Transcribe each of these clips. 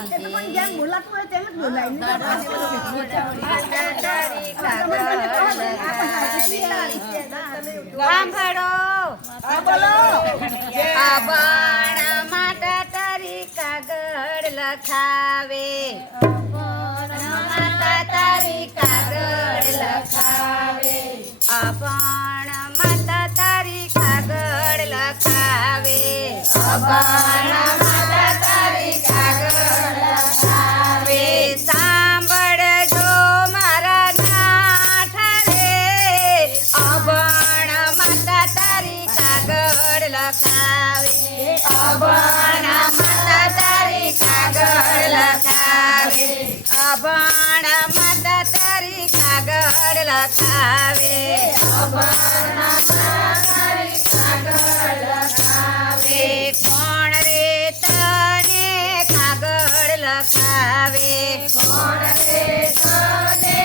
એ તો પણ જેમ બોલાતું હોય તેમ જ બોલાય માતા તારી કાગળ લખાવે માતા તારી કાગળ લખાવે અપણ માતા તારી કાગળ લખાવે અપણ માતા તારી કાગળ લખાવે સાંભળજો મારા નાથ રે અપણ માતા તારી કાગળ લખાવે અપણ માતા તારી કાગળ લખાવે અપણ માતા તારી કાગળ લખાવે અપણ માતા તારી કાગળ લખાવે કોણ રે તને કાગળ લખાવે કોણ રે તને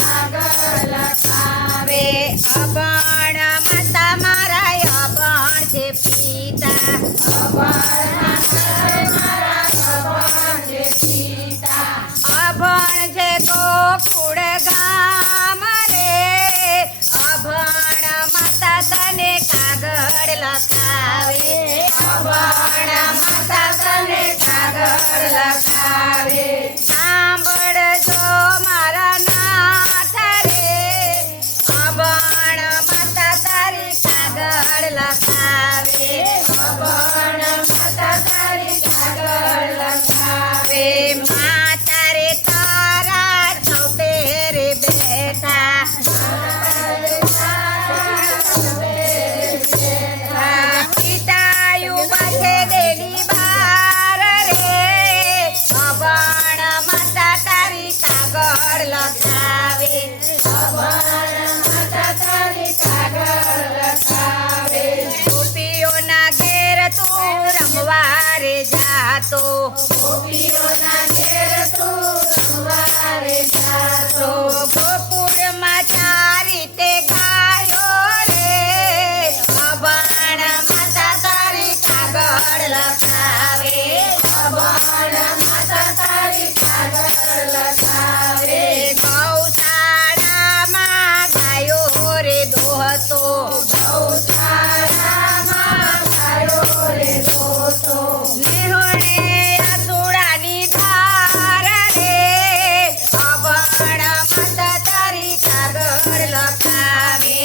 કાગળ લખાવે અપણ માતા મારા અપણ છે પિતા અભણ છે ગોકુળ ગામ રે અભણ માતા તને કાગળ લખાવે અભણ માતા તને કાગળ લખાવે સાંભળજો મારા નાથ રે અભણ માતા તારી કાગળ લખાવે અભણ માતા તારી કાગળ લખાવે માતા રે તારા ચૌટે રે બેઠા પિતાયું બાથે દેડી બાર રે અભણ માતા તારી કાગળ લખાવે અભણ માતા તારી કાગળ લખાવે ગોપીઓના ઘેર તું રમવા રે જાતો ગોપીઓના ઘેર તું રમવા રે જાતો ગોકુળમાં ચારી તે ગાયો રે અભણ માતા તારી કાગળ લખાવે અભણ માતા તારી કાગળ લખાવે ગૌશાળામાં ગાયો રે દોહતો ગૌશાળામાં ગાયો રે દોહતો નેહોણે આસુડાની ધાર રે અભણ માતા તારી કાગળ લખાવે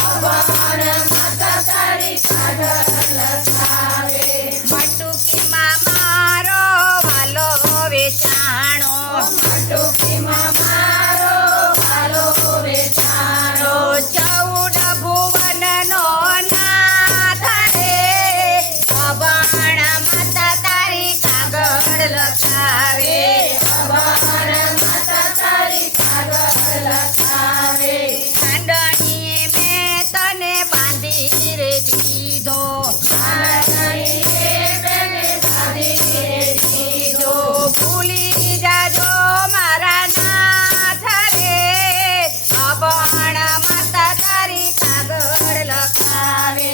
અભણ માતા તારી કાગળ લખાવે મટુકીમાં મારો વાલો વેચાણો મટુકીમાં મારો વાલો વેચાણો 14 ભુવનનો નાથ રે અભણ માતા તારી કાગળ લખાવે અભણ માતા તારી કાગળ લખાવે ચાંદણીએ મેં તને બાંધી રે દીધો ચાંદણીએ મેં બાંધી રે દીધો ભૂલી જાજો મારા નાથ રે અભણ માતા તારી કાગળ લખાવે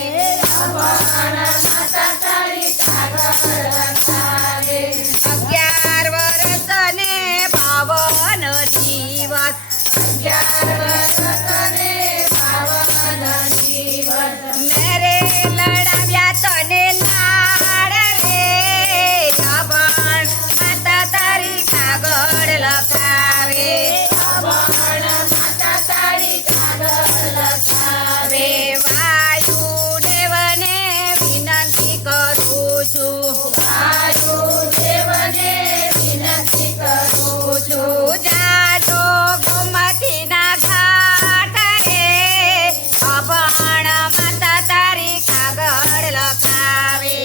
અભણ માતા તારી કાગળ લખાવે 11 વર્ષ ને 52 દિવસ 11 વર્ષ ને 52 દિવસ મેરે લડાવ્યા તને લાડ રે અભણ માતા તારી કાગળ લખાવે અભણ માતા તારી કાગળ લખાવે વાયુદેવને વિનંતી કરું છું વાયુદેવને વિનંતી કરું છું જાજો ગોમતીના ઘાટ રે અભણ માતા તારી કાગળ લખાવે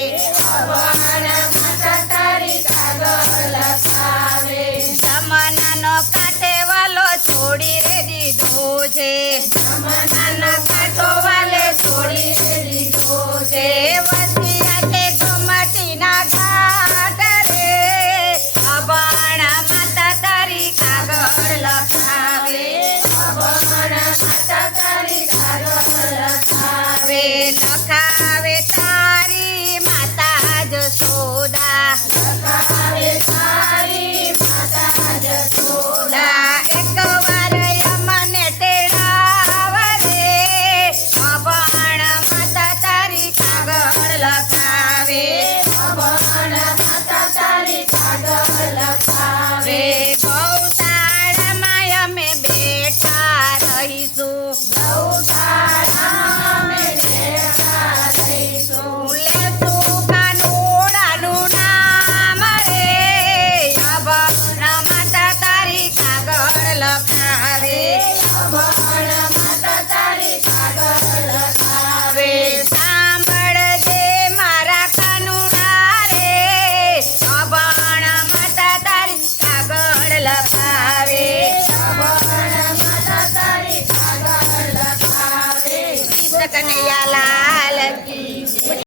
અભણ માતા તારી કાગળ લખાવે જમનાનો કાંઠે વાલો છોડી રે દીધો છે જમનાનો કાંઠો